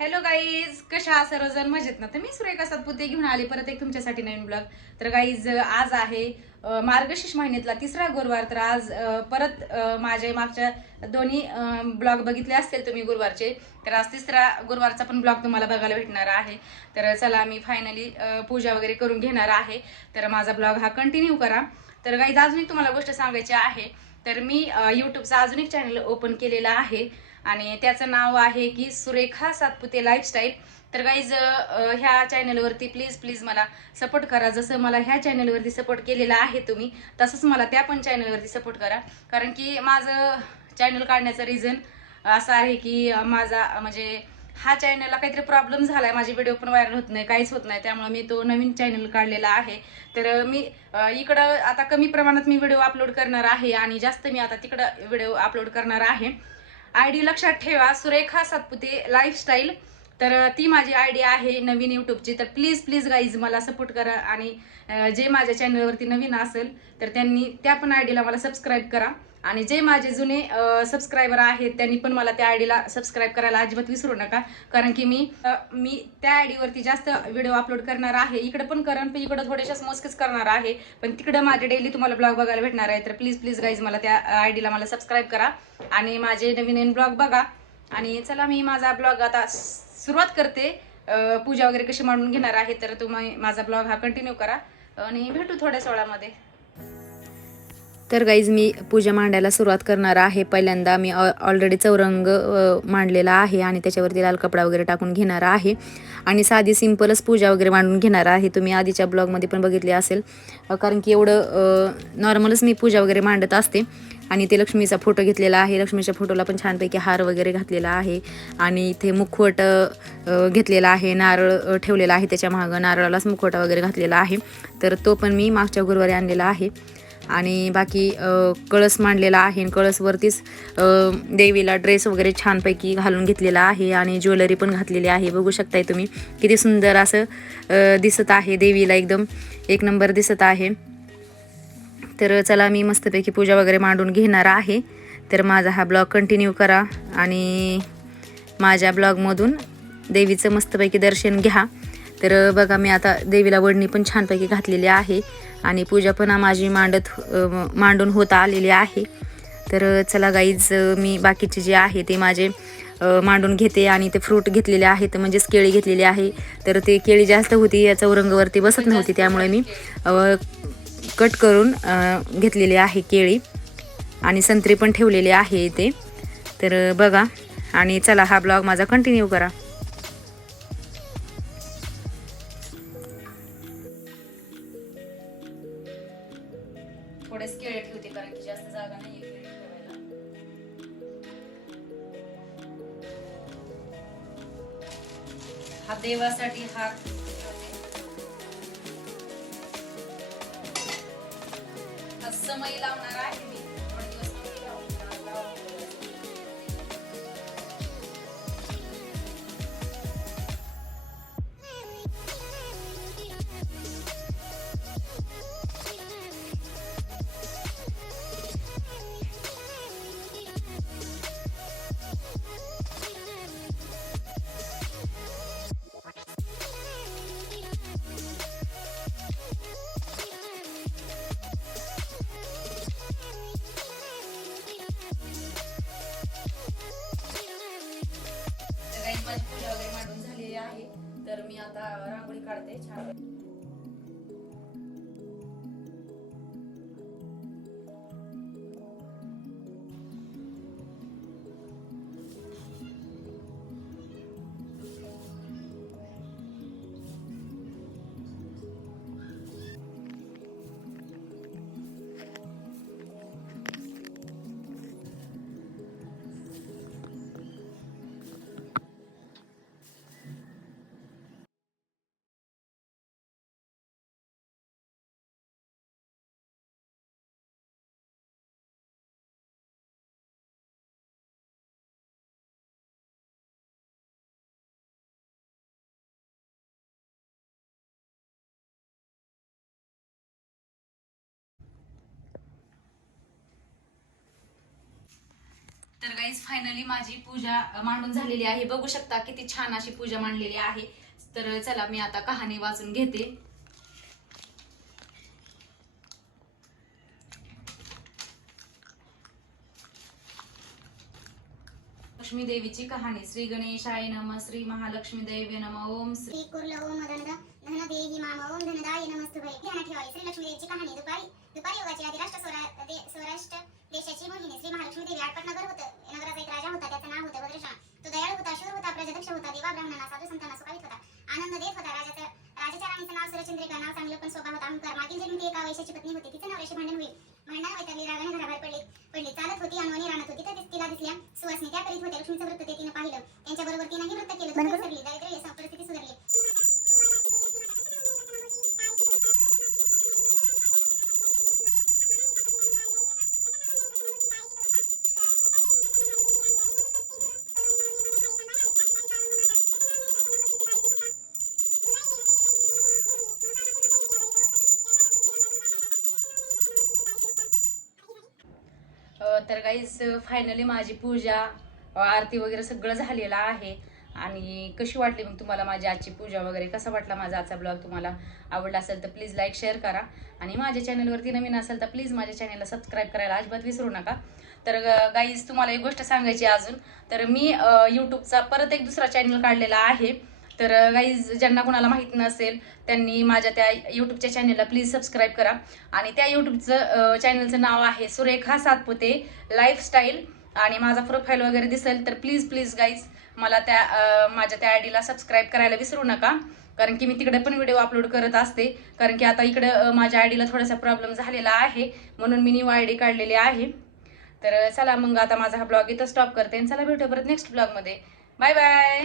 Hello guys कशा आहात सर्वजण? मजेत ना? तर मी सुरेखा सातपुते घेऊन आले परत एक तुमच्यासाठी नवीन ब्लॉग तर गाईज आज आहे मार्गशीर्ष महिन्यातला तिसरा गुरुवार. तर आज परत माझे मागच्या दोन्ही ब्लॉग बघितले असतील तुम्ही गुरुवारचे. तर आज तिसरा गुरुवारचा पण ब्लॉग तुम्हाला बघायला भेटणार आहे. तर चला मी फायनली पूजा वगैरे करून घेणार आहे. तर माझा ब्लॉग हा कंटिन्यू करा. तर गाईज अजून एक तुम्हाला गोष्ट सांगायची आहे. तर मी यूट्यूबचा अजून एक चॅनल ओपन केलेला आहे. आणि त्याचं नाव आहे की सुरेखा सातपुते लाईफस्टाईल तर गाईज ह्या चॅनलवरती प्लीज प्लीज मला सपोर्ट करा. जसं मला ह्या चॅनलवरती सपोर्ट केलेला आहे तुम्ही तसंच मला त्या पण चॅनलवरती सपोर्ट करा. कारण की माझं चॅनल काढण्याचं रिझन असं आहे की माझा म्हणजे हा चॅनलला काहीतरी प्रॉब्लेम झाला आहे माझे व्हिडिओ पण व्हायरल होत नाही काहीच होत नाही. त्यामुळे मी तो नवीन चॅनल काढलेला आहे. तर मी इकडं आता कमी प्रमाणात मी व्हिडिओ अपलोड करणार आहे आणि जास्त मी आता तिकडं व्हिडिओ अपलोड करणार आहे. आय डी लक्षात ठेवा सुरेखा सातपुते लाईफस्टाईल तर ती माझी आय डी आहे नवीन यूट्यूबची तर प्लीज प्लीज गाईज मला सपोर्ट करा आणि जे माझ्या चॅनलवरती नवीन असेल तर त्यांनी त्या पण आयडीला मला सबस्क्राईब करा. आणि जे माझे जुने सबस्क्रायबर आहेत त्यांनी पण मला त्या आय डीला सबस्क्राईब करायला अजिबात विसरू नका. कारण की मी मी त्या आय डीवरती जास्त व्हिडिओ अपलोड करणार आहे. इकडे पण करण पण इकडं थोडेशाच मोजकेच करणार आहे. पण तिकडं माझे डेली तुम्हाला ब्लॉग बघायला भेटणार आहे. तर प्लीज प्लीज गाईज मला त्या आय डीला मला सबस्क्राईब करा. आणि माझे नवीन नवीन ब्लॉग बघा. आणि चला मी माझा ब्लॉग आता सुरुवात करते. पूजा वगैरे कशी मांडून घेणार आहे तर तुम्ही माझा ब्लॉग हा कंटिन्यू करा. आणि भेटू थोड्या सोळामध्ये. तर गाईज मी पूजा मांडायला सुरुवात करणार आहे. पहिल्यांदा मी ऑलरेडी चौरंग मांडलेला आहे आणि त्याच्यावरती लाल कपडा वगैरे टाकून घेणार आहे. आणि साधी सिंपलच पूजा वगैरे मांडून घेणार आहे. तुम्ही आधीच्या ब्लॉगमध्ये पण बघितली असेल. कारण की एवढं नॉर्मलच मी पूजा वगैरे मांडत असते. आणि ते लक्ष्मीचा फोटो घेतलेला आहे. लक्ष्मीच्या फोटोला पण छानपैकी हार वगैरे घातलेला आहे. आणि इथे मुखवट घेतलेला आहे. नारळ ठेवलेला आहे. त्याच्या मागं नारळालाच मुखवटा वगैरे घातलेला आहे. तर तो पण मी मागच्या गुरुवारी आणलेला आहे. आणि बाकी कळस मांडलेला आहे आणि कळसवरतीच देवीला ड्रेस वगैरे छानपैकी घालून घेतलेला आहे आणि ज्वेलरी पण घातलेली आहे. बघू शकताय तुम्ही. किती सुंदर असं दिसत आहे देवीला एकदम. एक नंबर दिसत आहे. तर चला मी मस्तपैकी पूजा वगैरे मांडून घेणार आहे. तर माझा हा ब्लॉग कंटिन्यू करा आणि माझ्या ब्लॉगमधून देवीचं मस्तपैकी दर्शन घ्या. तर बघा मी आता देवीला वडणी पण छानपैकी घातलेली आहे. आणि पूजा पण माझी मांडत मांडून होत आलेली आहे. तर चला गाईज मी बाकीचे जे आहे ते माझे मांडून घेते आणि ते फ्रूट घेतलेले आहेत म्हणजेच केळी घेतलेली आहे. तर ते केळी जास्त होती या चौरंगवरती बसत नव्हती त्यामुळे मी कट करून घेतलेली आहे केळी. आणि संत्री पण ठेवलेली आहे इथे. तर बघा. आणि चला हा ब्लॉग माझा कंटिन्यू करा. थोडेच केळे ठेवते कारण की जास्त जागा नाही केळे ठेवायला. हा देवासाठी हार समय लावणार आहे मी. काढते छान तर गाईज फायनली माझी पूजा मांडून झालेली आहे. बघू शकता किती छान अशी पूजा मांडलेली आहे. तर चला मी आता कहाणी वाचून घेते. लक्ष्मी देवीची कहाणी. श्री गणेशाय नम श्री महालक्ष्मी देवी नम ओम श्री श्री कुर्ल ओम धनद धन देही माम ओम धनदाय नमस्तु भय ध्यान ठेवावी. श्री लक्ष्मी देवीची कहाणी दुपारी दुपारी योगाची आधी राष्ट्र स्वरा दे, स्वराष्ट्र देशाची मोहिनी. श्री महालक्ष्मी देवी आटपाट नगर होतं. नगराचा एक राजा होता त्याचं नाव होतं भद्रशा तो दयाळ होता शूर होता प्रजादक्ष होता देवा ब्राह्मणांना साधू संतांना सुखावित होता. आनंद देत होता राजाचं राजाच्या राणीचं नाव सुरचंद्रिका नाव चांगलं पण स्वभाव होता अहंकार. मागील जन्मी एका वैशाची पत्नी होती. तिचं नाव नवऱ्याशी भांडण होईल. सुवासनी त्या करीत होत्या लक्ष्मीचं व्रत ते तिनं पाहिलं. त्यांच्याबरोबर तिनंही व्रत केलं. दारिद्र्य परिस्थिती सुधारली. तर गाईज फायनली माझी पूजा आरती वगैरे सगळं झालेलं आहे. आणि कशी वाटली मग तुम्हाला माझी आजची पूजा वगैरे? कसा वाटला माझा आजचा ब्लॉग तुम्हाला? आवडला असेल तर प्लीज लाईक शेअर करा. आणि माझ्या चॅनलवरती नवीन असेल तर प्लीज माझ्या चॅनलला सबस्क्राईब करायला अजिबात विसरू नका. तर गाईज तुम्हाला एक गोष्ट सांगायची अजून. तर मी यूट्यूबचा परत एक दुसरा चॅनल काढलेला आहे. तर गाईज ज्यांना कोणाला माहीत नसेल त्यांनी माझ्या त्या यूट्यूबच्या चॅनलला प्लीज सबस्क्राईब करा. आणि त्या यूट्यूबचं चॅनलचं नाव आहे सुरेखा सातपुते लाईफस्टाईल आणि माझा प्रोफाईल वगैरे दिसेल तर प्लीज प्लीज गाईज मला त्या माझ्या त्या आय डीला सबस्क्राईब करायला विसरू नका. कारण की मी तिकडे पण व्हिडिओ अपलोड करत असते. कारण की आता इकडं माझ्या आय डीला थोडासा प्रॉब्लेम झालेला आहे. म्हणून मी न्यू आय डी काढलेली आहे. तर चला मग आता माझा हा ब्लॉग इथं स्टॉप करते. आणि चला भेटू परत नेक्स्ट ब्लॉगमध्ये बाय बाय